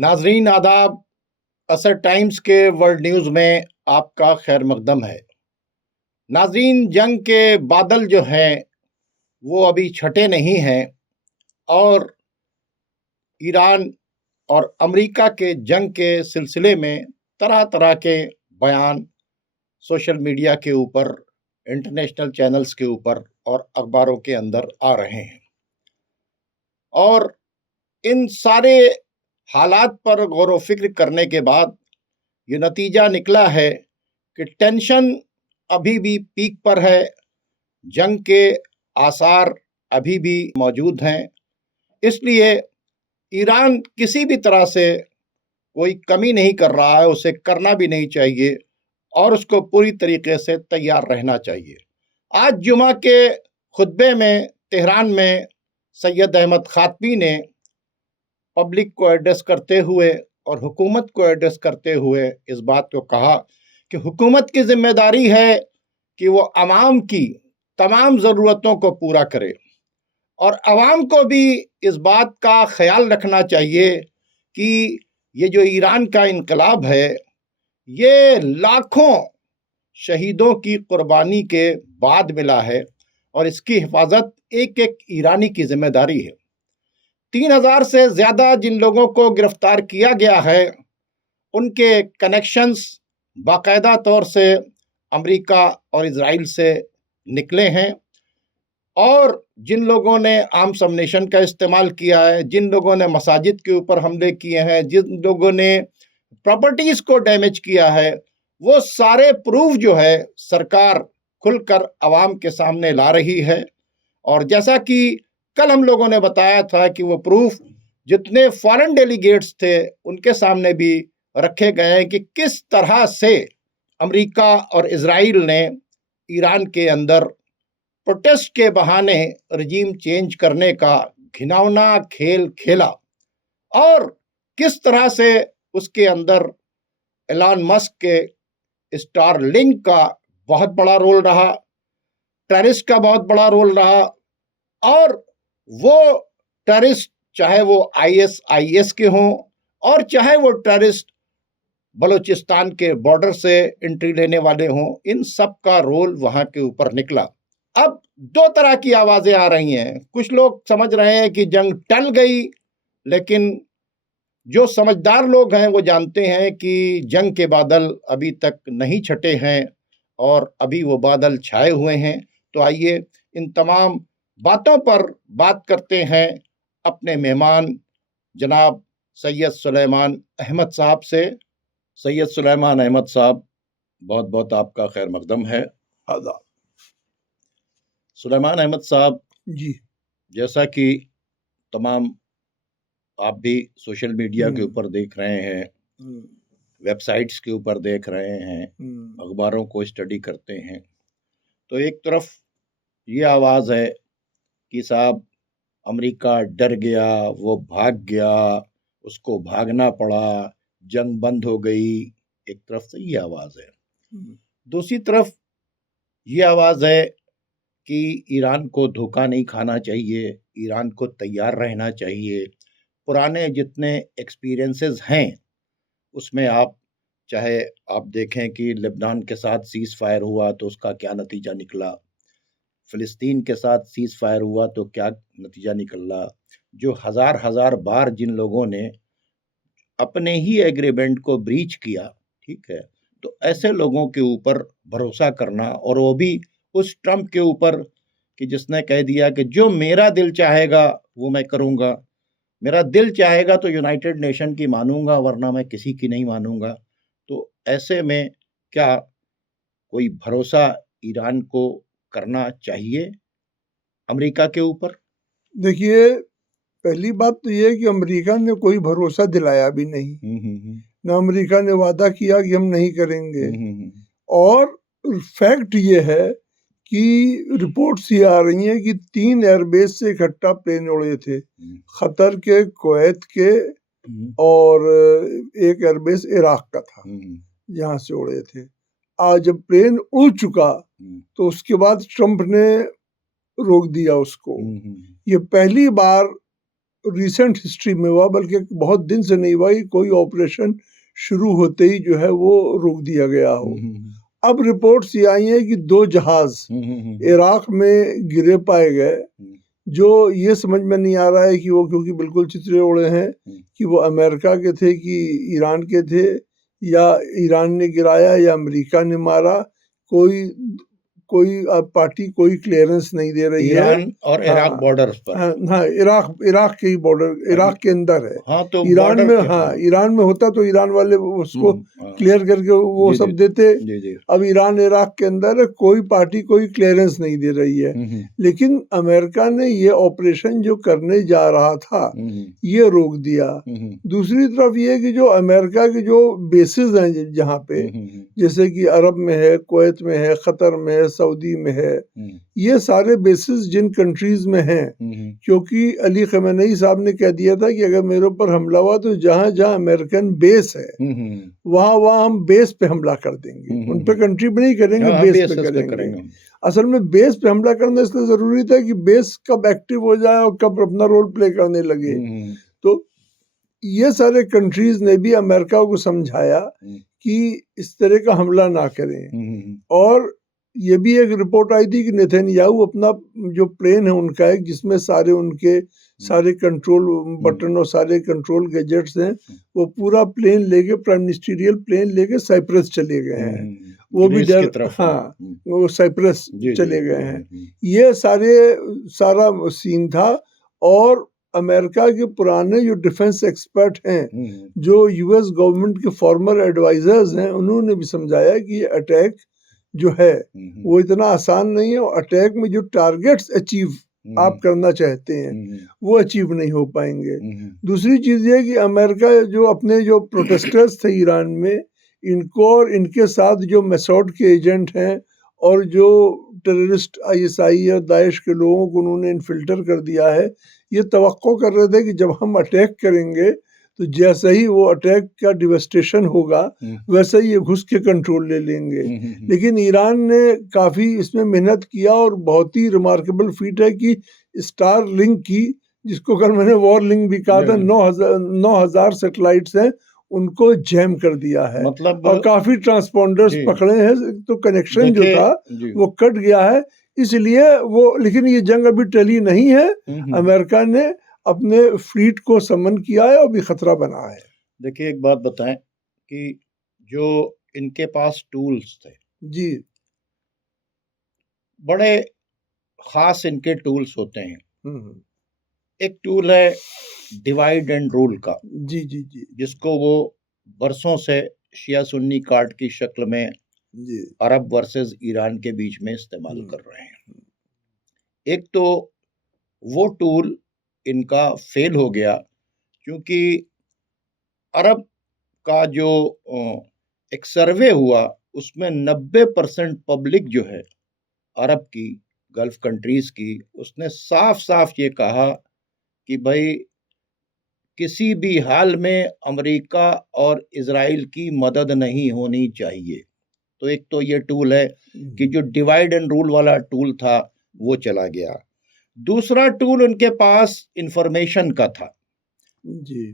नाजरीन आदाब। असर टाइम्स के वर्ल्ड न्यूज़ में आपका खैर मकदम है। नाजरीन, जंग के बादल जो हैं वो अभी छटे नहीं हैं और ईरान और अमेरिका के जंग के सिलसिले में तरह तरह के बयान सोशल मीडिया के ऊपर, इंटरनेशनल चैनल्स के ऊपर और अखबारों के अंदर आ रहे हैं। और इन सारे हालात पर गौर व फिक्र करने के बाद ये नतीजा निकला है कि टेंशन अभी भी पीक पर है, जंग के आसार अभी भी मौजूद हैं। इसलिए ईरान किसी भी तरह से कोई कमी नहीं कर रहा है, उसे करना भी नहीं चाहिए और उसको पूरी तरीके से तैयार रहना चाहिए। आज जुमा के खुतबे में तेहरान में सैयद अहमद खातमी ने पब्लिक को एड्रेस करते हुए और हुकूमत को एड्रेस करते हुए इस बात को कहा कि हुकूमत की जिम्मेदारी है कि वो अवाम की तमाम ज़रूरतों को पूरा करे और अवाम को भी इस बात का ख्याल रखना चाहिए कि ये जो ईरान का इनकलाब है ये लाखों शहीदों की कुर्बानी के बाद मिला है और इसकी हिफाजत एक एक ईरानी की जिम्मेदारी है। 3000 से ज़्यादा जिन लोगों को गिरफ्तार किया गया है उनके कनेक्शंस बाकायदा तौर से अमेरिका और इजराइल से निकले हैं और जिन लोगों ने आर्म्स अम्युनिशन का इस्तेमाल किया है, जिन लोगों ने मसाजिद के ऊपर हमले किए हैं, जिन लोगों ने प्रॉपर्टीज़ को डैमेज किया है, वो सारे प्रूफ जो है सरकार खुलकर आवाम के सामने ला रही है। और जैसा कि कल हम लोगों ने बताया था कि वो प्रूफ जितने फॉरेन डेलीगेट्स थे उनके सामने भी रखे गए हैं कि किस तरह से अमेरिका और इजराइल ने ईरान के अंदर प्रोटेस्ट के बहाने रजीम चेंज करने का घिनौना खेल खेला और किस तरह से उसके अंदर एलन मस्क के स्टारलिंक का बहुत बड़ा रोल रहा, टेररिस्ट का बहुत बड़ा रोल रहा और वो टेररिस्ट चाहे वो ISIS के हों और चाहे वो टेररिस्ट बलूचिस्तान के बॉर्डर से एंट्री लेने वाले हों, इन सब का रोल वहां के ऊपर निकला। अब दो तरह की आवाजें आ रही हैं। कुछ लोग समझ रहे हैं कि जंग टल गई, लेकिन जो समझदार लोग हैं वो जानते हैं कि जंग के बादल अभी तक नहीं छटे हैं और अभी वो बादल छाए हुए हैं। तो आइए इन तमाम बातों पर बात करते हैं अपने मेहमान जनाब सैयद सुलेमान अहमद साहब से। सैयद सुलेमान अहमद साहब, बहुत बहुत आपका खैर मकदम है। आदाब। सुलेमान अहमद साहब जी, जैसा कि तमाम आप भी सोशल मीडिया के ऊपर देख रहे हैं, वेबसाइट्स के ऊपर देख रहे हैं, अखबारों को स्टडी करते हैं, तो एक तरफ ये आवाज़ है कि साहब अमेरिका डर गया, वो भाग गया, उसको भागना पड़ा, जंग बंद हो गई। एक तरफ से ये आवाज़ है। दूसरी तरफ ये आवाज़ है कि ईरान को धोखा नहीं खाना चाहिए, ईरान को तैयार रहना चाहिए। पुराने जितने एक्सपीरियंसेस हैं उसमें चाहे आप देखें कि लेबनान के साथ सीज़ फायर हुआ तो उसका क्या नतीजा निकला, फ़िलिस्तीन के साथ सीज़ फायर हुआ तो क्या नतीजा निकला। जो हज़ार बार जिन लोगों ने अपने ही एग्रीमेंट को ब्रीच किया, ठीक है, तो ऐसे लोगों के ऊपर भरोसा करना, और वो भी उस ट्रंप के ऊपर कि जिसने कह दिया कि जो मेरा दिल चाहेगा वो मैं करूँगा, मेरा दिल चाहेगा तो यूनाइटेड नेशन की मानूंगा वरना मैं किसी की नहीं मानूंगा। तो ऐसे में क्या कोई भरोसा ईरान को करना चाहिए अमेरिका के ऊपर? देखिए, पहली बात तो ये है कि अमेरिका ने कोई भरोसा दिलाया भी नहीं। ना अमेरिका ने वादा किया कि हम नहीं करेंगे। और फैक्ट ये है कि रिपोर्ट्स ये आ रही हैं कि 3 एयरबेस से इकट्ठा प्लेन उड़े थे, खतर के, कुवैत के और एक एयरबेस इराक का था, यहाँ से उड़े थे। आज जब प्लेन उड़ चुका तो उसके बाद ट्रंप ने रोक दिया उसको। ये पहली बार रिसेंट हिस्ट्री में हुआ, बल्कि बहुत दिन से नहीं हुआ, कोई ऑपरेशन शुरू होते ही जो है वो रोक दिया गया हो। अब रिपोर्ट्स ये आई हैं कि 2 जहाज इराक में गिरे पाए गए, जो ये समझ में नहीं आ रहा है कि वो, क्योंकि बिल्कुल चितरे उड़े हैं, कि वो अमेरिका के थे कि ईरान के थे, या ईरान ने गिराया या अमेरिका ने मारा। कोई पार्टी कोई क्लियरेंस नहीं दे रही है। ईरान और इराक बॉर्डर पर। हाँ, इराक के ही बॉर्डर, इराक के अंदर है। हाँ, तो ईरान में, हाँ, ईरान में होता तो ईरान वाले उसको क्लियर करके वो सब देते। अब ईरान इराक के अंदर है, कोई पार्टी कोई क्लियरेंस नहीं दे रही है। लेकिन अमेरिका ने ये ऑपरेशन जो करने जा रहा था ये रोक दिया। दूसरी तरफ ये कि जो अमेरिका के जो बेसिस हैं जहाँ पे, जैसे कि अरब में है, कुवैत में है, कतर में है, सऊदी में है, ये सारे बेसिस जिन कंट्रीज में हैं, क्योंकि अली खमेनेई साहब ने कह दिया था कि अगर मेरे ऊपर हमला हुआ तो जहाँ जहाँ अमेरिकन बेस है वहाँ हम बेस पे हमला कर देंगे, उन पे कंट्री पे नहीं करेंगे, बेस पे करेंगे। असल में बेस पे हमला करना इसलिए जरूरी था कि बेस कब एक्टिव हो जाए और कब अपना रोल प्ले करने लगे। तो ये सारे कंट्रीज ने भी अमेरिका को समझाया कि इस तरह का हमला ना करें। और ये भी एक रिपोर्ट आई थी कि नेतन्याहू अपना जो प्लेन है उनका है, जिसमें सारे उनके सारे कंट्रोल बटन और सारे कंट्रोल गैजेट्स हैं, वो पूरा प्लेन लेके, प्राइम मिनिस्टीरियल प्लेन लेके साइप्रस चले गए हैं। वो भी हाँ, वो साइप्रस चले गए हैं। ये सारा सीन था। और अमेरिका के पुराने जो डिफेंस एक्सपर्ट हैं, जो यूएस गवर्नमेंट के फॉर्मर एडवाइजर्स हैं, उन्होंने भी समझाया कि ये अटैक जो है वो इतना आसान नहीं है, और अटैक में जो टारगेट्स अचीव आप करना चाहते हैं वो अचीव नहीं हो पाएंगे। दूसरी चीज ये कि अमेरिका जो अपने जो प्रोटेस्टर्स थे ईरान में, इनको और इनके साथ जो मैसौड के एजेंट हैं और जो टेररिस्ट आईएसआई और दाइश के लोगों को उन्होंने इन्फिल्टर कर दिया है, ये तवक्को कर रहे थे कि जब हम अटैक करेंगे तो जैसे ही वो अटैक का डिवेस्टेशन होगा वैसे ही ये घुस के कंट्रोल ले लेंगे। लेकिन ईरान ने काफ़ी इसमें मेहनत किया, और बहुत ही रिमार्केबल फीट है कि स्टार लिंक की, जिसको कल मैंने वॉर लिंक भी कहा था, 9,000 सैटेलाइट्स हैं, उनको जैम कर दिया है। मतलब और काफ़ी ट्रांसपोंडर्स पकड़े हैं, तो कनेक्शन जो था वो कट गया है। इसलिए वो, लेकिन ये जंग अभी टली नहीं है। अमेरिका ने अपने फ्लीट को समन किया है और भी खतरा बना है। देखिए, एक बात बताएं कि जो इनके पास टूल्स थे जी, बड़े खास इनके टूल्स होते हैं। एक टूल है डिवाइड एंड रूल का, जी जी जी, जिसको वो बरसों से शिया सुन्नी कार्ड की शक्ल में जी, अरब वर्सेस ईरान के बीच में इस्तेमाल कर रहे हैं। एक तो वो टूल इनका फेल हो गया, क्योंकि अरब का जो एक सर्वे हुआ उसमें 90% पब्लिक जो है अरब की, गल्फ कंट्रीज की, उसने साफ साफ ये कहा कि भाई किसी भी हाल में अमेरिका और इजराइल की मदद नहीं होनी चाहिए। तो एक तो ये टूल है कि जो डिवाइड एंड रूल वाला टूल था वो चला गया। दूसरा टूल उनके पास इंफॉर्मेशन का था जी,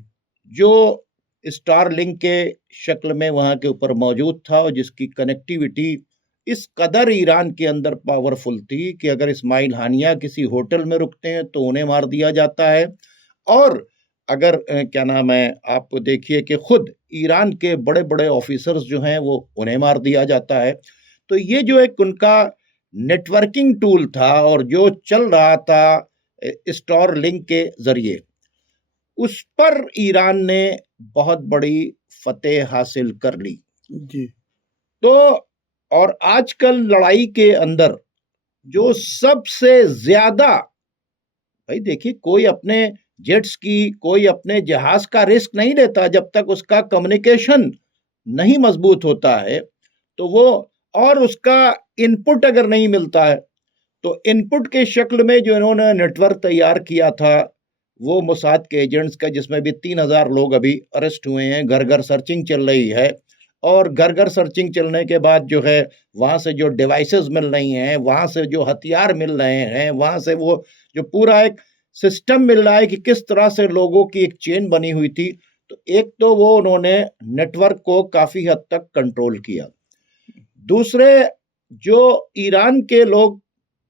जो स्टारलिंक के शक्ल में वहां के ऊपर मौजूद था, और जिसकी कनेक्टिविटी इस कदर ईरान के अंदर पावरफुल थी कि अगर इस्माइल हानिया किसी होटल में रुकते हैं तो उन्हें मार दिया जाता है, और अगर क्या नाम है, आप देखिए कि खुद ईरान के बड़े बड़े ऑफिसर्स जो हैं वो उन्हें मार दिया जाता है। तो ये जो एक उनका नेटवर्किंग टूल था और जो चल रहा था स्टारलिंक के जरिए, उस पर ईरान ने बहुत बड़ी फतेह हासिल कर ली। जी, तो और आजकल लड़ाई के अंदर जो सबसे ज्यादा, भाई देखिए, कोई अपने जेट्स की, कोई अपने जहाज का रिस्क नहीं लेता जब तक उसका कम्युनिकेशन नहीं मजबूत होता है, तो वो, और उसका इनपुट अगर नहीं मिलता है, तो इनपुट के शक्ल में जो इन्होंने नेटवर्क तैयार किया था वो मोसाद के एजेंट्स का, जिसमें भी 3,000 लोग अभी अरेस्ट हुए हैं, घर घर सर्चिंग चल रही है, और घर घर सर्चिंग चलने के बाद जो है वहाँ से जो डिवाइसेस मिल रही हैं, वहाँ से जो हथियार मिल रहे हैं, वहाँ से वो जो पूरा एक सिस्टम मिल रहा है कि किस तरह से लोगों की एक चेन बनी हुई थी। तो एक तो वो उन्होंने नेटवर्क को काफी हद तक कंट्रोल किया। दूसरे, जो ईरान के लोग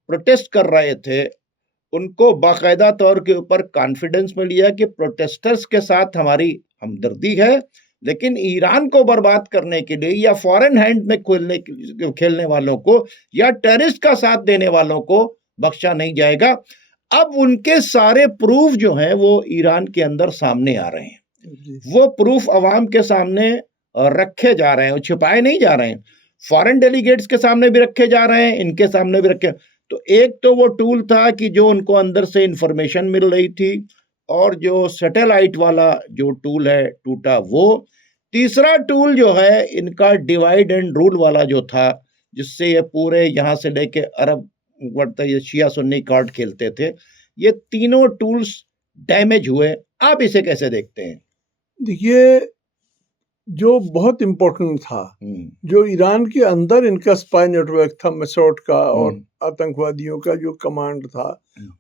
प्रोटेस्ट कर रहे थे उनको बाकायदा तौर के ऊपर कॉन्फिडेंस में लिया कि प्रोटेस्टर्स के साथ हमारी हमदर्दी है, लेकिन ईरान को बर्बाद करने के लिए या फॉरेन हैंड में खेलने वालों को या टेररिस्ट का साथ देने वालों को बख्शा नहीं जाएगा। अब उनके सारे प्रूफ जो हैं वो ईरान के अंदर सामने आ रहे हैं। वो प्रूफ अवाम के सामने रखे जा रहे हैं, छुपाए नहीं जा रहे हैं। फॉरेन डेलीगेट्स के सामने भी रखे जा रहे हैं, इनके सामने भी रखे। तो एक तो वो टूल था कि जो उनको अंदर से इंफॉर्मेशन मिल रही थी, और जो सैटेलाइट वाला जो टूल है टूटा वो। तीसरा टूल जो है इनका डिवाइड एंड रूल वाला जो था, जिससे ये पूरे यहाँ से लेके अरब बढ़ता ये शिया सुन्नी कार्ड खेलते थे, ये तीनों टूल्स डैमेज हुए। आप इसे कैसे देखते हैं? देखिए, जो बहुत इम्पोर्टेंट था, जो ईरान के अंदर इनका स्पाई नेटवर्क था मसौद का और आतंकवादियों का जो कमांड था,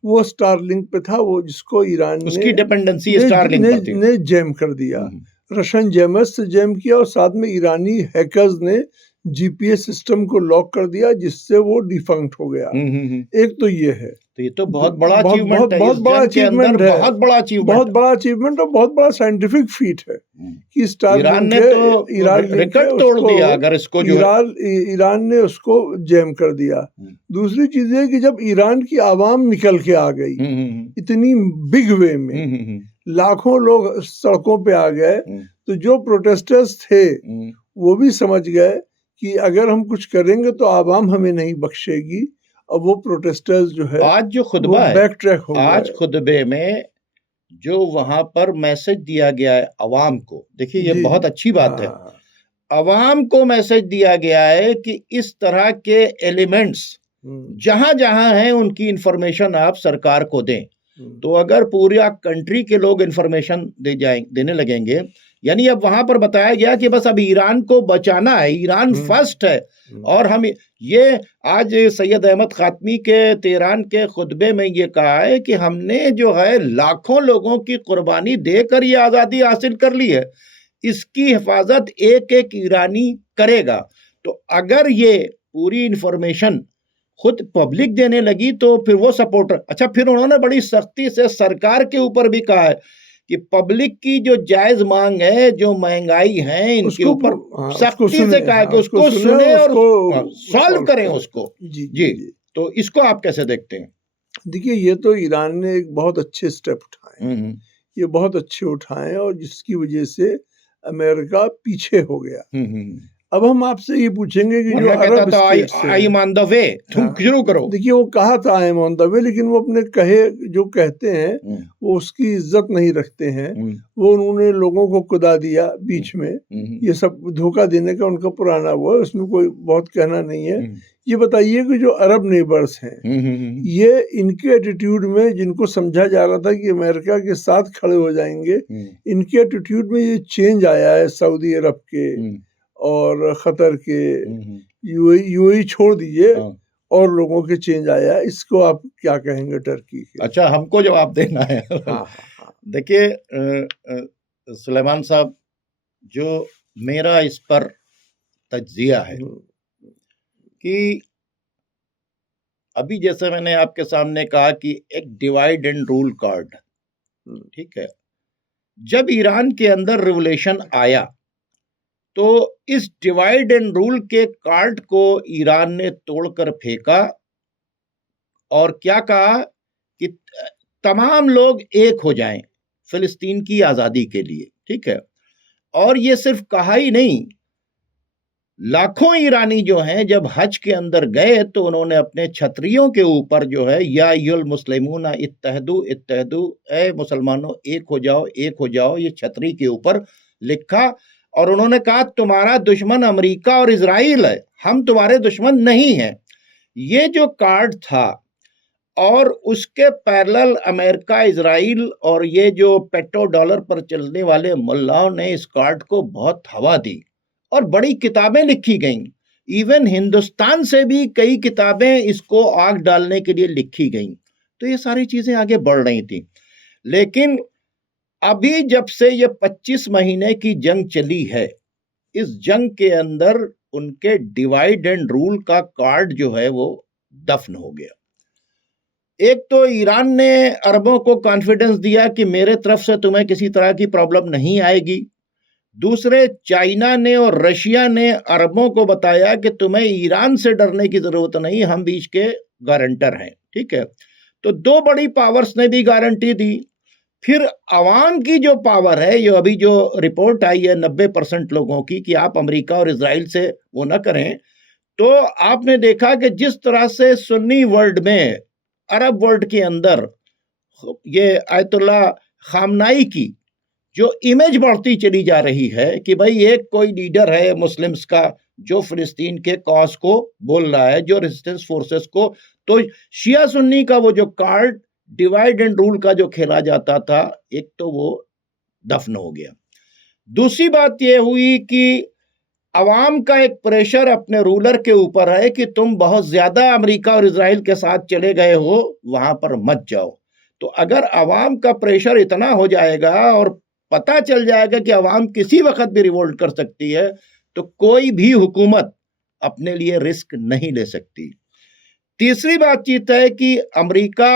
वो स्टारलिंक पे था, वो जिसको ईरान उसकी डिपेंडेंसी स्टारलिंक पर थी, ने जैम कर दिया। रशियन जैमर्स से जैम किया, और साथ में ईरानी हैकर्स ने जीपीएस सिस्टम को लॉक कर दिया, जिससे वो डिफंक्ट हो गया। एक तो ये है। तो ये तो बहुत बड़ा अचीवमेंट है, बहुत बड़ा अचीवमेंट है, बहुत बड़ा अचीवमेंट, बहुत बड़ा अचीवमेंट और बहुत बड़ा साइंटिफिक फीट है कि ईरान ने तो रिकॉर्ड तोड़ दिया। अगर इसको जो ईरान ने उसको जैम कर दिया। दूसरी चीज है कि जब ईरान की आवाम निकल के आ गई इतनी बिग वे में, लाखों लोग सड़कों पे आ गए, तो जो प्रोटेस्टर्स थे वो भी समझ गए कि अगर हम कुछ करेंगे तो आवाम हमें नहीं बख्शेगी। अब वो प्रोटेस्टर्स जो है, आज जो खुतबा है, बैक ट्रैक हो आज गए। खुतबे में जो वहां पर मैसेज दिया गया है अवाम को, देखिए ये बहुत अच्छी बात है। अवाम को मैसेज दिया गया है कि इस तरह के एलिमेंट्स जहां जहां हैं उनकी इंफॉर्मेशन आप सरकार को दें। तो अगर पूरा कंट्री के लोग इंफॉर्मेशन देने लगेंगे, यानी अब वहां पर बताया गया कि बस अब ईरान को बचाना है, ईरान फर्स्ट है। और हम ये आज सैयद अहमद खातमी के तेहरान के खुतबे में ये कहा है कि हमने जो है लाखों लोगों की कुर्बानी देकर ये आज़ादी हासिल कर ली है, इसकी हिफाजत एक एक ईरानी करेगा। तो अगर ये पूरी इंफॉर्मेशन खुद पब्लिक देने लगी तो फिर वो सपोर्टर, अच्छा फिर उन्होंने बड़ी सख्ती से सरकार के ऊपर भी कहा है कि पब्लिक की जो जायज मांग है, जो महंगाई है, इनके ऊपर सख्ती से कहा है कि उसको सुने और सॉल्व करें उसको। जी, तो इसको आप कैसे देखते हैं? देखिए, ये तो ईरान ने एक बहुत अच्छे स्टेप उठाए, ये बहुत अच्छे उठाए, और जिसकी वजह से अमेरिका पीछे हो गया। अब हम आपसे ये पूछेंगे कि जो अरब स्टेट्स हैं, I am on the way, तुम शुरू करो। देखिए, वो कहा था I am on the way, लेकिन वो अपने जो कहते हैं वो उसकी इज्जत नहीं रखते हैं। वो उन्होंने लोगों को कुदा दिया बीच में। ये सब धोखा देने का उनका पुराना वो है, उसमें कोई बहुत कहना नहीं है। ये बताइए कि जो अरब नेबर्स हैं, ये इनके एटीट्यूड में, जिनको समझा जा रहा था कि अमेरिका के साथ खड़े हो जाएंगे, इनके एटीट्यूड में ये चेंज आया है। सऊदी अरब के और खतर के, यूएई छोड़ दीजिए, और लोगों के चेंज आया। इसको आप क्या कहेंगे टर्की के? अच्छा, हमको जवाब देना है। देखिए सुलेमान साहब, जो मेरा इस पर तज्जिया है कि अभी जैसे मैंने आपके सामने कहा कि एक डिवाइड एंड रूल कार्ड, ठीक है, जब ईरान के अंदर रिवोल्यूशन आया तो इस डिवाइड एंड रूल के कार्ड को ईरान ने तोड़कर फेंका और क्या कहा कि तमाम लोग एक हो जाएं फिलिस्तीन की आज़ादी के लिए, ठीक है। और ये सिर्फ कहा ही नहीं, लाखों ईरानी जो हैं जब हज के अंदर गए तो उन्होंने अपने छतरियों के ऊपर जो है या अय्युल मुस्लिमूना इत्तहदु इत्तहदु, ए मुसलमानों एक हो जाओ, एक हो जाओ, ये छतरी के ऊपर लिखा। और उन्होंने कहा तुम्हारा दुश्मन अमेरिका और इजराइल है, हम तुम्हारे दुश्मन नहीं हैं। ये जो कार्ड था, और उसके पैरेलल अमेरिका, इजराइल और ये जो पेट्रो डॉलर पर चलने वाले मुल्लाओं ने इस कार्ड को बहुत हवा दी और बड़ी किताबें लिखी गईं। इवन हिंदुस्तान से भी कई किताबें इसको आग डालने के लिए लिखी गईं। तो ये सारी चीजें आगे बढ़ रही थी। लेकिन अभी जब से ये 25 महीने की जंग चली है, इस जंग के अंदर उनके डिवाइड एंड रूल का कार्ड जो है वो दफन हो गया। एक तो ईरान ने अरबों को कॉन्फिडेंस दिया कि मेरे तरफ से तुम्हें किसी तरह की प्रॉब्लम नहीं आएगी। दूसरे चाइना ने और रशिया ने अरबों को बताया कि तुम्हें ईरान से डरने की जरूरत नहीं, हम बीच के गारंटर हैं। ठीक है, तो दो बड़ी पावर्स ने भी गारंटी दी। फिर अवाम की जो पावर है, ये अभी जो रिपोर्ट आई है 90% लोगों की कि आप अमेरिका और इजराइल से वो ना करें, तो आपने देखा कि जिस तरह से सुन्नी वर्ल्ड में, अरब वर्ल्ड के अंदर ये आयतुल्ला खामनाई की जो इमेज बढ़ती चली जा रही है कि भाई एक कोई लीडर है मुस्लिम्स का जो फिलिस्तीन के कॉज को बोल रहा है, जो रेजिस्टेंस फोर्सेस को, तो शिया सुन्नी का वो जो कार्ड डिवाइड एंड रूल का जो खेला जाता था, एक तो वो दफन हो गया। दूसरी बात ये हुई कि अवाम का एक प्रेशर अपने रूलर के ऊपर है कि तुम बहुत ज्यादा अमेरिका और इजराइल के साथ चले गए हो, वहां पर मत जाओ। तो अगर अवाम का प्रेशर इतना हो जाएगा और पता चल जाएगा कि अवाम किसी वक्त भी रिवोल्ट कर सकती है, तो कोई भी हुकूमत अपने लिए रिस्क नहीं ले सकती। तीसरी बातचीत है कि अमेरिका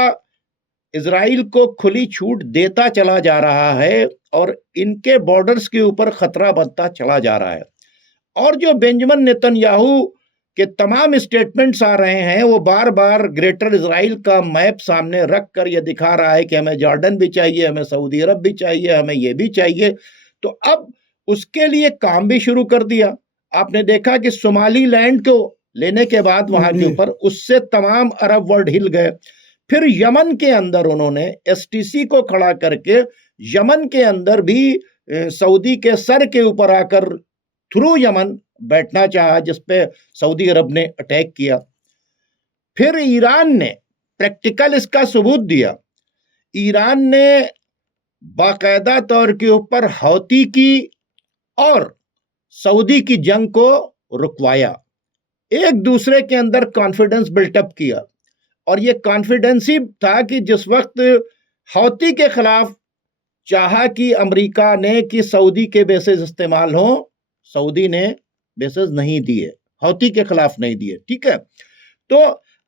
इजराइल को खुली छूट देता चला जा रहा है और इनके बॉर्डर्स के ऊपर खतरा बनता चला जा रहा है। और जो बेंजामिन नेतन्याहू के तमाम स्टेटमेंट्स आ रहे हैं, वो बार बार ग्रेटर इजराइल का मैप सामने रख कर ये दिखा रहा है कि हमें जॉर्डन भी चाहिए, हमें सऊदी अरब भी चाहिए, हमें ये भी चाहिए। तो अब उसके लिए काम भी शुरू कर दिया। आपने देखा कि सोमाली लैंड को लेने के बाद वहां के ऊपर उससे तमाम अरब वर्ल्ड हिल गए। फिर यमन के अंदर उन्होंने एसटीसी को खड़ा करके यमन के अंदर भी सऊदी के सर के ऊपर आकर थ्रू यमन बैठना चाहा, जिसपे सऊदी अरब ने अटैक किया। फिर ईरान ने प्रैक्टिकल इसका सबूत दिया। ईरान ने बाकायदा तौर के ऊपर हौती की और सऊदी की जंग को रुकवाया, एक दूसरे के अंदर कॉन्फिडेंस बिल्टअप किया। और ये कॉन्फिडेंस ही था कि जिस वक्त हौती के खिलाफ चाहा कि अमेरिका ने कि सऊदी के बेसिस इस्तेमाल हो, सऊदी ने बेसिस नहीं दिए, हौती के खिलाफ नहीं दिए। ठीक है, तो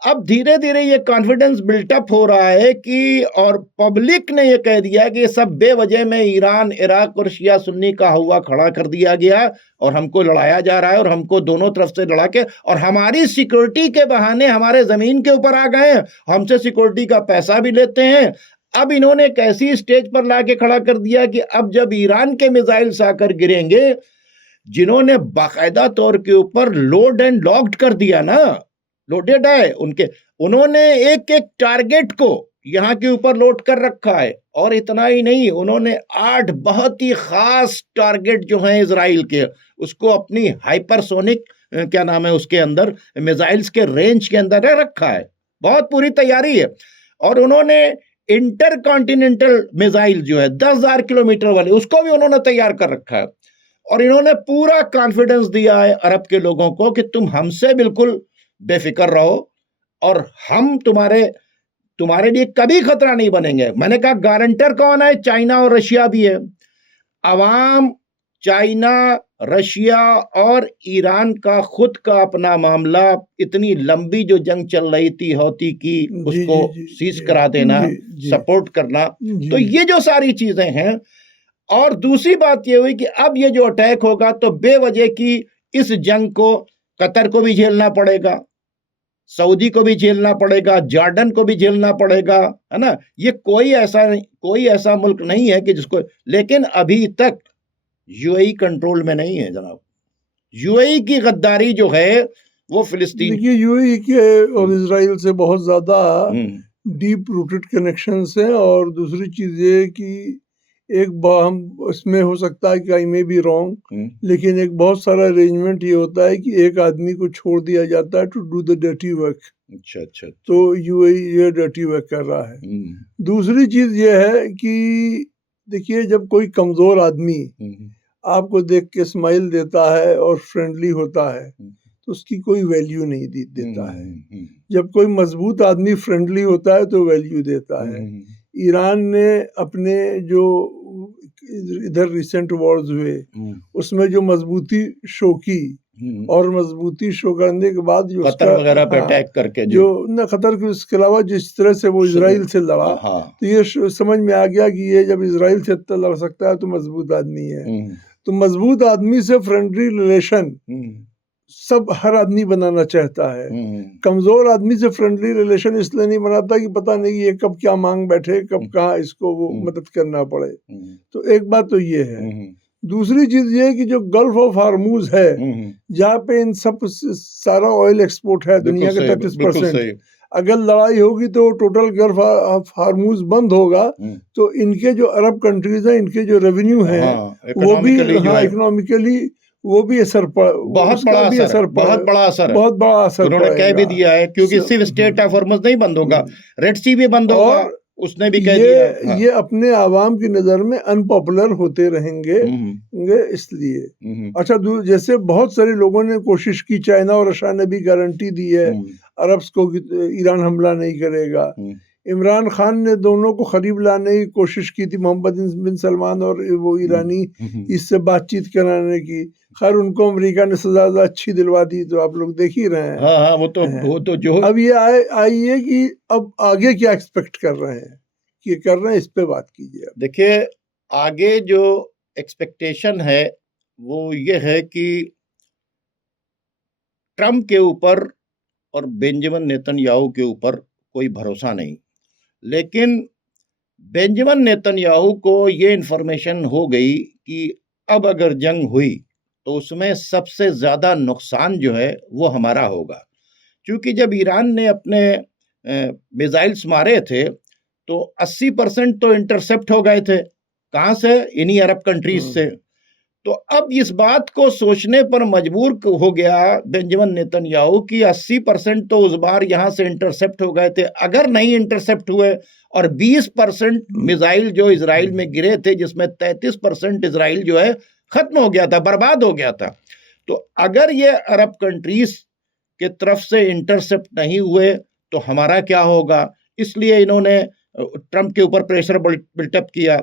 अब धीरे धीरे ये कॉन्फिडेंस बिल्टअप हो रहा है कि, और पब्लिक ने ये कह दिया कि ये सब बेवजह में ईरान, इराक और शिया सुन्नी का हवा खड़ा कर दिया गया और हमको लड़ाया जा रहा है और हमको दोनों तरफ से लड़ा के, और हमारी सिक्योरिटी के बहाने हमारे जमीन के ऊपर आ गए हैं, हमसे सिक्योरिटी का पैसा भी लेते हैं। अब इन्होंने एक ऐसी स्टेज पर लाके खड़ा कर दिया कि अब जब ईरान के मिसाइल्स आकर गिरेंगे, जिन्होंने बाकायदा तौर के ऊपर लोड एंड लॉक्ड कर दिया ना, लोडेड है उनके, उन्होंने एक एक टारगेट को यहां के ऊपर लोड कर रखा है। और इतना ही नहीं, उन्होंने 8 बहुत ही खास टारगेट जो हैं इजराइल के, उसको अपनी हाइपरसोनिक क्या नाम है उसके अंदर, मिसाइल्स के रेंज के अंदर रखा है। बहुत पूरी तैयारी है। और उन्होंने इंटर कॉन्टिनेंटल मिसाइल जो है 10,000 किलोमीटर वाले, उसको भी उन्होंने तैयार कर रखा है। और इन्होंने पूरा कॉन्फिडेंस दिया है अरब के लोगों को कि तुम हमसे बिल्कुल बेफिक्र रहो और हम तुम्हारे लिए कभी खतरा नहीं बनेंगे। मैंने कहा गारंटर कौन है? चाइना और रशिया भी है। अवाम, चाइना, रशिया और ईरान का खुद का अपना मामला, इतनी लंबी जो जंग चल रही थी हौती की, उसको सीज करा देना, सपोर्ट करना, तो ये जो सारी चीजें हैं। और दूसरी बात ये हुई कि अब ये जो अटैक होगा तो बेवजह की इस जंग को कतर को भी झेलना पड़ेगा, सऊदी को भी झेलना पड़ेगा, जॉर्डन को भी झेलना पड़ेगा, है ना। ये कोई ऐसा मुल्क नहीं है कि जिसको, लेकिन अभी तक यूएई कंट्रोल में नहीं है जनाब। यूएई की गद्दारी जो है वो फिलिस्तीन, देखिए यूएई के और इजराइल से बहुत ज्यादा डीप रूटेड कनेक्शंस हैं। और दूसरी चीज ये कि एक हम इसमें हो सकता है कि आई मे बी रॉन्ग, लेकिन एक बहुत सारा अरेंजमेंट ये होता है कि एक आदमी को छोड़ दिया जाता है to do the dirty work. अच्छा। तो यूएई ये डर्टी वर्क कर रहा है। दूसरी चीज ये है कि देखिए, जब कोई कमजोर आदमी आपको देख के स्माइल देता है और फ्रेंडली होता है, तो उसकी कोई वैल्यू नहीं देता है। जब कोई मजबूत आदमी फ्रेंडली होता है तो वैल्यू देता है। ईरान ने अपने जो इधर रिसेंट वॉर्स हुए उसमें जो मजबूती शो की और मजबूती शो करने के बाद जो कतर वगैरह पे अटैक करके जो न कतर के, इसके अलावा जिस तरह से वो इजराइल से लड़ा, तो ये समझ में आ गया कि ये जब इजराइल से लड़ सकता है तो मजबूत आदमी है। तो मजबूत आदमी से फ्रेंडली रिलेशन सब हर आदमी बनाना चाहता है। कमजोर आदमी से फ्रेंडली रिलेशन इसलिए नहीं बनाता कि पता नहीं ये कब क्या मांग बैठे, कब कहाँ इसको वो मदद करना पड़े। तो एक बात तो ये है। दूसरी चीज ये कि जो गल्फ ऑफ हार्मूज है जहाँ पे इन सब सारा ऑयल एक्सपोर्ट है दुनिया के 33%, अगर लड़ाई होगी तो टोटल गल्फ ऑफ हार्मूज बंद होगा तो इनके जो अरब कंट्रीज हैं, इनके जो रेवेन्यू है वो भी इकोनॉमिकली वो भी असर बहुत बड़ा असर उन्होंने कह भी दिया है, क्योंकि सिर्फ स्टेट ऑफ हार्मज नहीं बंद होगा, रेड सी भी बंद होगा, उसने भी कह दिया। ये अपने आवाम की नजर में अनपॉपुलर होते रहेंगे इसलिए। अच्छा, जैसे बहुत सारे लोगों ने कोशिश की, चाइना और रशिया ने भी गारंटी दी है अरब्स को कि ईरान हमला नहीं करेगा। इमरान खान ने दोनों को करीब लाने की कोशिश की थी, मोहम्मद बिन सलमान और वो ईरानी, इससे बातचीत कराने की। खैर उनको अमेरिका ने सजा अच्छी दिलवा दी, तो आप लोग देख ही रहे हैं। हाँ, वो तो जो अब ये आई है कि अब आगे क्या एक्सपेक्ट कर रहे हैं, कि कर रहे हैं, इस पे बात कीजिए। देखिए, आगे जो एक्सपेक्टेशन है वो ये है कि ट्रम्प के ऊपर और बेंजामिन नेतन्याहू के ऊपर कोई भरोसा नहीं, लेकिन बेंजामिन नेतन्याहू को ये इन्फॉर्मेशन हो गई कि अब अगर जंग हुई तो उसमें सबसे ज़्यादा नुकसान जो है वो हमारा होगा, क्योंकि जब ईरान ने अपने मिसाइल्स मारे थे तो 80% तो इंटरसेप्ट हो गए थे। कहाँ से? इन्हीं अरब कंट्रीज से। तो अब इस बात को सोचने पर मजबूर हो गया बेंजामिन नेतन्याहू कि 80% तो उस बार यहाँ से इंटरसेप्ट हो गए थे, अगर नहीं इंटरसेप्ट हुए और 20% मिसाइल जो इजराइल में गिरे थे, जिसमें 33% इजराइल जो है खत्म हो गया था, बर्बाद हो गया था। तो अगर ये अरब कंट्रीज के तरफ से इंटरसेप्ट नहीं हुए तो हमारा क्या होगा? इसलिए इन्होंने ट्रंप के ऊपर प्रेशर बिल्टअप किया।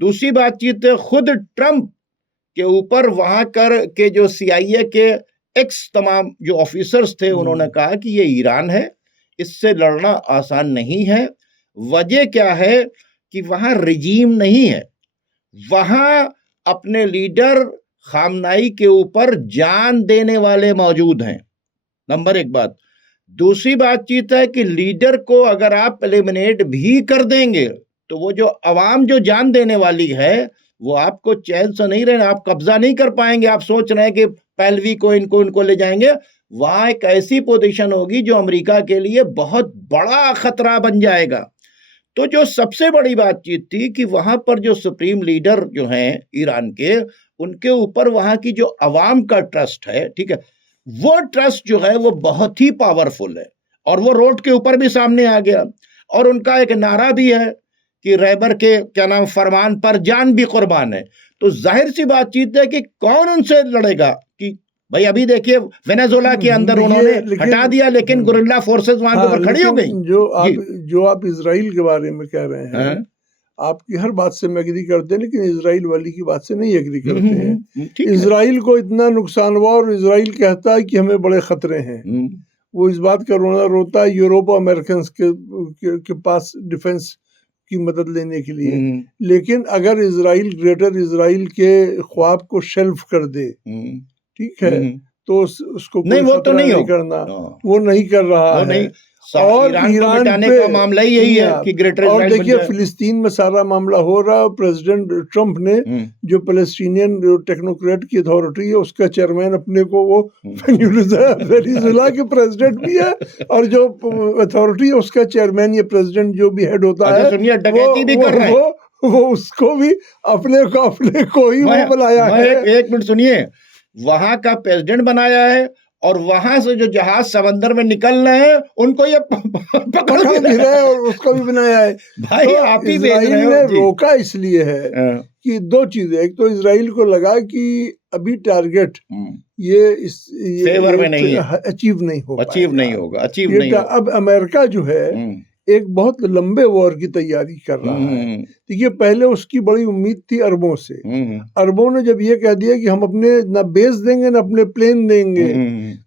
दूसरी बातचीत, खुद ट्रंप के ऊपर वहां के जो CIA के एक्स तमाम जो ऑफिसर्स थे, उन्होंने कहा कि ये ईरान है, इससे लड़ना आसान नहीं है। वजह क्या है कि वहां रिजीम नहीं है, वहां अपने लीडर खामनाई के ऊपर जान देने वाले मौजूद हैं, नंबर एक बात। दूसरी बातचीत है कि लीडर को अगर आप एलिमिनेट भी कर देंगे तो वो जो अवाम जो जान देने वाली है वो आपको चैन से नहीं रहना, आप कब्जा नहीं कर पाएंगे। आप सोच रहे हैं कि पहलवी को इनको ले जाएंगे, वहां एक ऐसी पोजीशन होगी जो अमेरिका के लिए बहुत बड़ा खतरा बन जाएगा। तो जो सबसे बड़ी बातचीत थी कि वहां पर जो सुप्रीम लीडर जो हैं ईरान के, उनके ऊपर वहां की जो अवाम का ट्रस्ट है, ठीक है, वो ट्रस्ट जो है वो बहुत ही पावरफुल है, और वो रोड के ऊपर भी सामने आ गया। और उनका एक नारा भी है कि रहबर के क्या नाम फरमान पर जान भी कुर्बान है। तो जाहिर सी बातचीत है कि कौन उनसे लड़ेगा? कि भाई अभी देखिए वेनेजुएला के अंदर उन्होंने हटा दिया, लेकिन गुरिल्ला फोर्सेस वहां के ऊपर खड़ी हो गई। जो आप इजराइल के बारे में कह रहे हैं, आपकी हर बात से मैं एग्री करते हैं, लेकिन इजराइल वाली की बात से नहीं एग्री करते हैं। इजराइल को इतना नुकसान हुआ और इजराइल कहता है कि हमें बड़े खतरे हैं। वो इस बात का रोता है यूरोप और अमेरिकन के पास डिफेंस की मदद लेने के लिए। लेकिन अगर इजराइल ग्रेटर इजराइल के ख्वाब को शेल्फ कर दे, ठीक है, तो उसको नहीं, वो तो नहीं करना, वो नहीं कर रहा है। और ईरान पे का मामला ही यही है कि ग्रेटर और देखिए फिलिस्तीन में सारा मामला हो रहा है। प्रेसिडेंट ट्रंप ने जो पैलेस्टीनियन टेक्नोक्रेट की अथॉरिटी है उसका चेयरमैन अपने को वो वेनेजुएला के प्रेसिडेंट भी है, और जो अथॉरिटी है उसका चेयरमैन ये प्रेसिडेंट जो भी हेड होता है वो उसको भी अपने को ही वो बनाया है। एक मिनट सुनिए, वहां का प्रेसिडेंट बनाया है और वहां से जो जहाज समंदर में निकल रहे हैं उनको ये पकड़ भी रहे हैं और उसको भी बनाया है। भाई तो आप ही इजराइल ने रोका इसलिए है कि दो चीजें, एक तो इजराइल को लगा कि अभी टारगेट ये फेवर में नहीं है, अचीव नहीं होगा। अचीव नहीं होगा। अब अमेरिका जो है एक बहुत लंबे वॉर की तैयारी कर रहा है। देखिए पहले उसकी बड़ी उम्मीद थी अरबों से। अरबों ने जब ये कह दिया कि हम अपने ना बेस देंगे ना अपने प्लेन देंगे,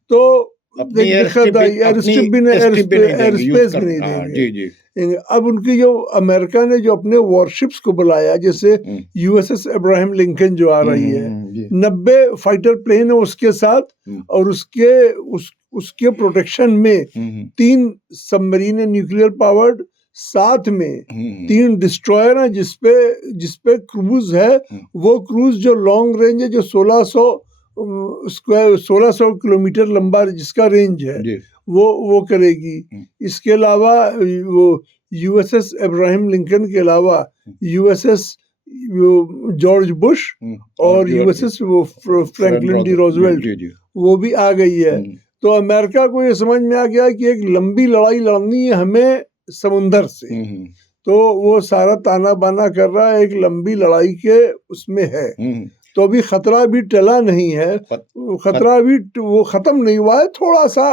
तो एयर स्पेस भी नहीं देंगे। अब उनकी जो अमेरिका ने जो अपने वॉरशिप्स को बुलाया, जैसे यूएसएस अब्राहम लिंकन जो आ रही है, 90 फाइटर प्लेन है उसके साथ, और उसके प्रोटेक्शन में 3 सबमरीन न्यूक्लियर पावर्ड, साथ में 3 डिस्ट्रॉयर हैं जिसपे क्रूज है। वो क्रूज जो लॉन्ग रेंज है, जो 1600 किलोमीटर लंबा जिसका रेंज है, वो करेगी। इसके अलावा वो यूएसएस अब्राहम लिंकन के अलावा यूएसएस जॉर्ज बुश और यूएसएस वो फ्रैंकलिन डी रोजवेल्ट, वो भी आ गई है। तो अमेरिका को ये समझ में आ गया कि एक लंबी लड़ाई लड़नी है हमें समुंदर से, तो वो सारा ताना बाना कर रहा है, एक लंबी लड़ाई के उसमें है। तो अभी खतरा भी टला नहीं है, खतरा भी वो खत्म नहीं हुआ है, थोड़ा सा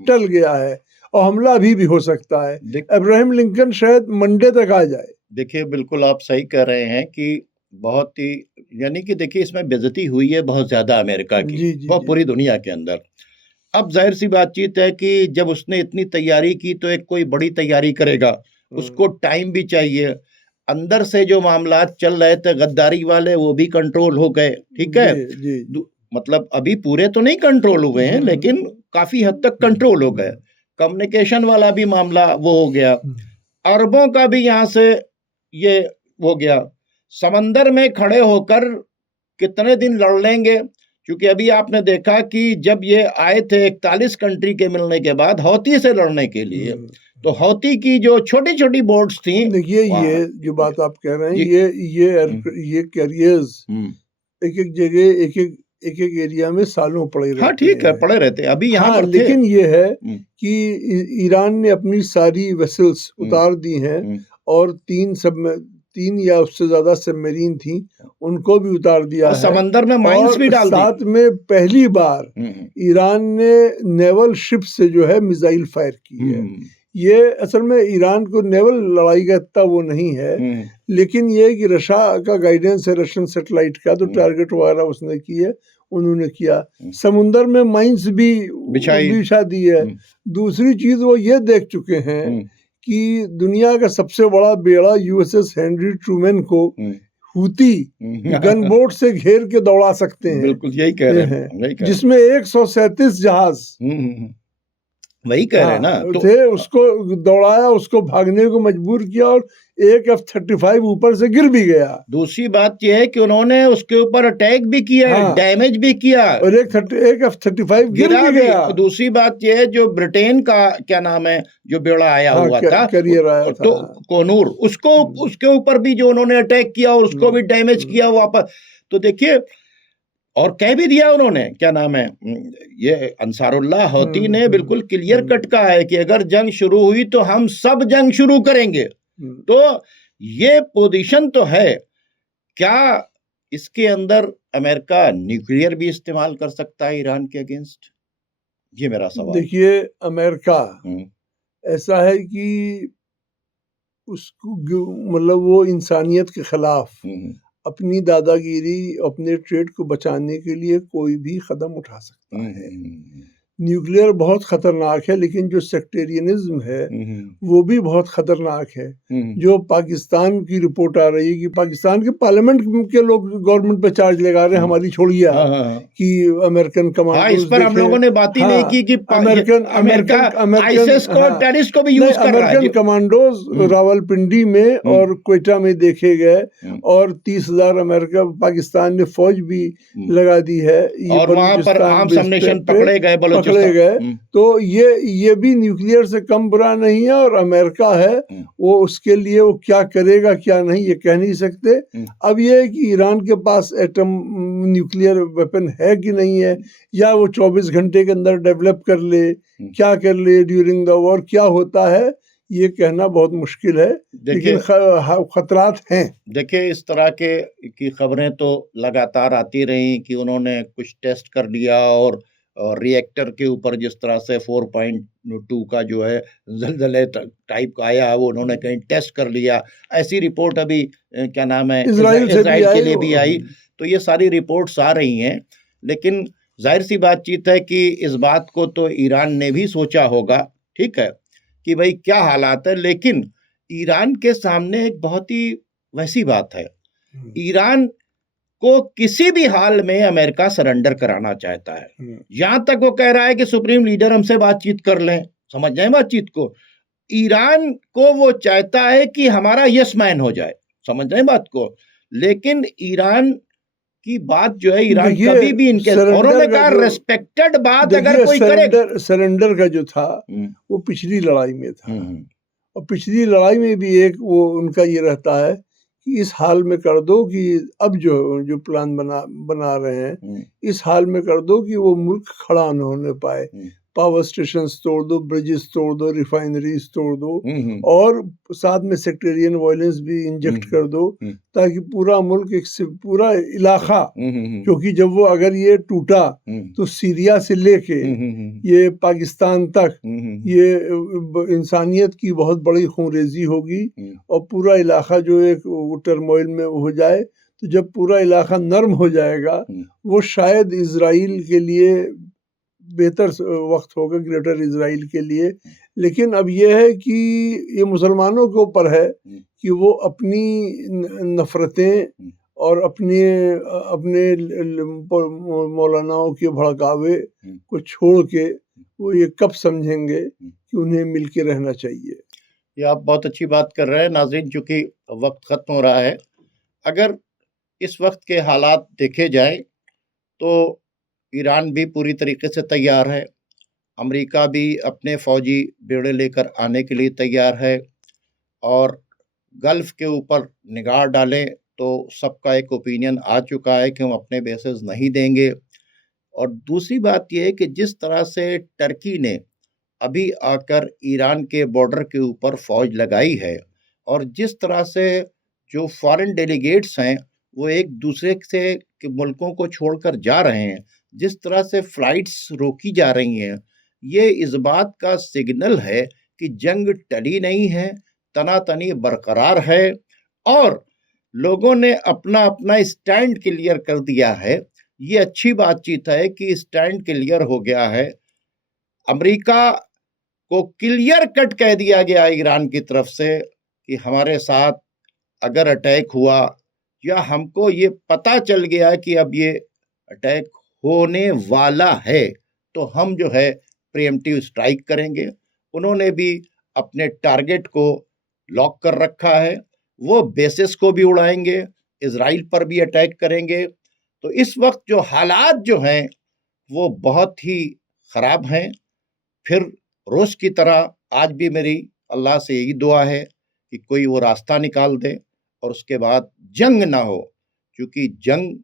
टल गया है, और हमला अभी भी हो सकता है। अब्राहम लिंकन शायद मंडे तक आ जाए। देखिए बिल्कुल आप सही कह रहे हैं कि बहुत ही, यानी कि देखिए इसमें बेइज्जती हुई है बहुत ज्यादा अमेरिका की, बहुत पूरी दुनिया के अंदर। अब जाहिर सी बातचीत है कि जब उसने इतनी तैयारी की तो एक कोई बड़ी तैयारी करेगा, उसको टाइम भी चाहिए। अंदर से जो मामला चल रहे थे गद्दारी वाले, वो भी कंट्रोल हो गए, ठीक है। मतलब अभी पूरे तो नहीं कंट्रोल हुए हैं, लेकिन काफी हद तक कंट्रोल हो गए। कम्युनिकेशन वाला भी मामला वो हो गया, अरबों का भी यहाँ से ये हो गया। समंदर में खड़े होकर कितने दिन लड़ लेंगे, क्योंकि अभी आपने देखा कि जब ये आए थे 41 कंट्री के मिलने के बाद हौती से लड़ने के लिए, तो हौती की जो छोटी छोटी बोट्स थी, देखिए ये जो बात आप कह रहे हैं, ये कैरियर्स एक जगह एक एरिया में सालों पड़े रहते हैं। हाँ ठीक है, पड़े रहते हैं अभी यहाँ पर। लेकिन ये है कि ईरान ने अपनी सारी वेसल्स उतार दी हैं, और 3 या उससे ज्यादा सबमरीन थी, उनको भी उतार दिया है। समंदर में माइंस भी डाल दी। साथ में पहली बार ईरान ने नेवल शिप से जो है मिसाइल फायर की है। ये असल में ईरान को नेवल लड़ाई का इतना वो नहीं है, लेकिन ये कि रशिया का गाइडेंस है, रशियन सैटेलाइट का, तो टारगेट वगैरह उसने की है, उन्होंने किया। समुंदर में माइंस भी बिछा दी है। दूसरी चीज वो ये देख चुके हैं कि दुनिया का सबसे बड़ा बेड़ा यूएसएस हेनरी ट्रूमैन को हूती गन बोट से घेर के दौड़ा सकते हैं। बिल्कुल यही कह रहे हैं, जिसमें 137 जहाज वही कह रहे हैं ना, तो थे, उसको दौड़ाया, उसको भागने को मजबूर किया, और एक F-35 ऊपर से गिर भी गया। दूसरी बात यह है कि उन्होंने उसके ऊपर अटैक भी किया, डैमेज भी किया, और एक F-35 गिर भी गया। दूसरी बात यह है, जो ब्रिटेन का क्या नाम है, जो बेड़ा आया हुआ था, कैरियर आया था, तो कोनूर, उसके ऊपर भी जो उन्होंने अटैक किया और उसको भी डैमेज किया वापस। तो देखिए, और कह भी दिया उन्होंने, क्या नाम है, ये अंसारुल्लाह हौती ने बिल्कुल क्लियर कट कहा है कि अगर जंग शुरू हुई तो हम सब जंग शुरू करेंगे। तो ये पोजीशन तो है। क्या इसके अंदर अमेरिका न्यूक्लियर भी इस्तेमाल कर सकता है ईरान के अगेंस्ट? ये मेरा सवाल। देखिए अमेरिका ऐसा है कि उसको मतलब वो इंसानियत के खिलाफ अपनी दादागिरी, अपने ट्रेड को बचाने के लिए कोई भी कदम उठा सकता है। न्यूक्लियर बहुत खतरनाक है, लेकिन जो सेक्टेरियनिज्म है वो भी बहुत खतरनाक है। जो पाकिस्तान की रिपोर्ट आ रही है कि पाकिस्तान के पार्लियामेंट के लोग गवर्नमेंट पे चार्ज लगा रहे हैं, हमारी छोड़िए कि अमेरिकन कमांडोज, इस पर हम लोगों ने बात ही नहीं की कि आईएसआईएस को, टेररिस्ट को भी यूज कर रहा है। अमेरिकन कमांडोज रावलपिंडी में और क्वेटा में देखे गए, और 30,000 अमेरिका पाकिस्तान ने फौज भी लगा दी है, और वहां पर आर्म्स सबनेशन पकड़े गए। तो ये भी न्यूक्लियर से कम बुरा नहीं है, और अमेरिका है वो उसके लिए वो क्या करेगा क्या नहीं ये कह नहीं सकते। अब ये है कि ईरान के पास एटम न्यूक्लियर वेपन है कि नहीं है, या वो 24 घंटे के अंदर डेवलप कर ले, क्या कर ले ड्यूरिंग द वॉर, क्या होता है ये कहना बहुत मुश्किल है, लेकिन खतरात हैं। देखिए, इस तरह की खबरें तो लगातार आती रही कि उन्होंने कुछ टेस्ट कर लिया और रिएक्टर के ऊपर जिस तरह से 4.2 का जो है ज़लज़ले टाइप का आया, वो उन्होंने कहीं टेस्ट कर लिया। ऐसी रिपोर्ट अभी क्या नाम है, इजराइल के लिए भी आई। तो ये सारी रिपोर्ट्स आ रही हैं, लेकिन जाहिर सी बातचीत है कि इस बात को तो ईरान ने भी सोचा होगा, ठीक है, कि भाई क्या हालात है। लेकिन ईरान के सामने एक बहुत ही वैसी बात है, ईरान को किसी भी हाल में अमेरिका सरेंडर कराना चाहता है। यहां तक वो कह रहा है कि सुप्रीम लीडर हमसे बातचीत कर लें, समझ जाए बातचीत को। ईरान को वो चाहता है कि हमारा यस मैन हो जाए, समझ जाए बात को। लेकिन ईरान की बात जो है, ईरान कभी भी इनके उन्होंने कहा रेस्पेक्टेड बात अगर कोई करे। सरेंडर का जो था वो पिछली लड़ाई में था, और पिछली लड़ाई में भी एक वो उनका ये रहता है कि इस हाल में कर दो कि अब जो प्लान बना रहे हैं, इस हाल में कर दो कि वो मुल्क खड़ा न होने पाए। पावर स्टेशन तोड़ दो, ब्रिजेस तोड़ दो, रिफाइनरीज तोड़ दो, और साथ में सेक्टेरियन वायलेंस भी इंजेक्ट कर दो, ताकि पूरा मुल्क पूरा इलाका, क्योंकि जब वो अगर ये टूटा तो सीरिया से लेके ये पाकिस्तान तक ये इंसानियत की बहुत बड़ी खूनरेजी होगी, और पूरा इलाका जो एक टर्मोइल में हो जाए। तो जब पूरा इलाका नर्म हो जाएगा, वो शायद इजराइल के लिए बेहतर वक्त होगा, ग्रेटर इजराइल के लिए। लेकिन अब यह है कि ये मुसलमानों के ऊपर है कि वो अपनी नफरतें और अपने मौलानाओं के भड़कावे को छोड़ के वो ये कब समझेंगे कि उन्हें मिल के रहना चाहिए। ये आप बहुत अच्छी बात कर रहे हैं नाज़रीन, चूँकि वक्त ख़त्म हो रहा है। अगर इस वक्त के हालात देखे जाए तो ईरान भी पूरी तरीके से तैयार है, अमेरिका भी अपने फौजी बेड़े लेकर आने के लिए तैयार है, और गल्फ़ के ऊपर निगाह डालें तो सबका एक ओपिनियन आ चुका है कि हम अपने बेसेस नहीं देंगे। और दूसरी बात यह है कि जिस तरह से टर्की ने अभी आकर ईरान के बॉर्डर के ऊपर फौज लगाई है, और जिस तरह से जो फॉरेन डेलीगेट्स हैं वो एक दूसरे से के मुल्कों को छोड़कर जा रहे हैं, जिस तरह से फ्लाइट्स रोकी जा रही हैं, ये इस बात का सिग्नल है कि जंग टली नहीं है, तनातनी बरकरार है, और लोगों ने अपना अपना स्टैंड क्लियर कर दिया है। ये अच्छी बातचीत है कि स्टैंड क्लियर हो गया है। अमेरिका को क्लियर कट कह दिया गया ईरान की तरफ से कि हमारे साथ अगर अटैक हुआ, या हमको ये पता चल गया कि अब ये अटैक होने वाला है, तो हम जो है प्रीएम्प्टिव स्ट्राइक करेंगे। उन्होंने भी अपने टारगेट को लॉक कर रखा है, वो बेसिस को भी उड़ाएंगे, इजराइल पर भी अटैक करेंगे। तो इस वक्त जो हालात जो हैं वो बहुत ही ख़राब हैं। फिर रोज़ की तरह आज भी मेरी अल्लाह से यही दुआ है कि कोई वो रास्ता निकाल दे और उसके बाद जंग ना हो, क्योंकि जंग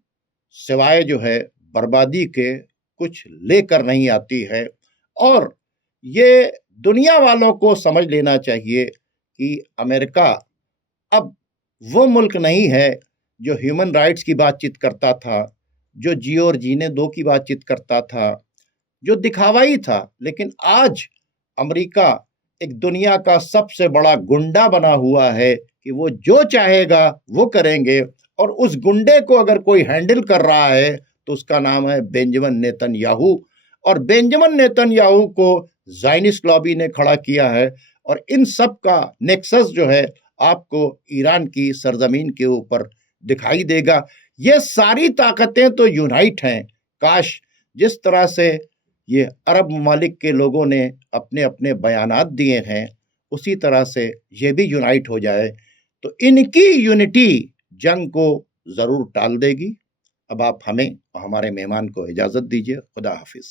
सिवाय जो है बर्बादी के कुछ लेकर नहीं आती है। और ये दुनिया वालों को समझ लेना चाहिए कि अमेरिका अब वो मुल्क नहीं है जो ह्यूमन राइट्स की बातचीत करता था, जो जियो और जीने दो की बातचीत करता था, जो दिखावा था। लेकिन आज अमेरिका एक दुनिया का सबसे बड़ा गुंडा बना हुआ है कि वो जो चाहेगा वो करेंगे, और उस गुंडे को अगर कोई हैंडल कर रहा है तो उसका नाम है बेंजामिन नेतन्याहू। और बेंजामिन नेतन्याहू को ज़ायनिस्ट लॉबी ने खड़ा किया है, और इन सब का नेक्सस जो है आपको ईरान की सरजमीन के ऊपर दिखाई देगा। ये सारी ताकतें तो यूनाइट हैं। काश जिस तरह से ये अरब ममालिक के लोगों ने अपने अपने बयानात दिए हैं, उसी तरह से ये भी यूनाइट हो जाए, तो इनकी यूनिटी जंग को ज़रूर टाल देगी। अब आप हमें और हमारे मेहमान को इजाज़त दीजिए। खुदा हाफिज़।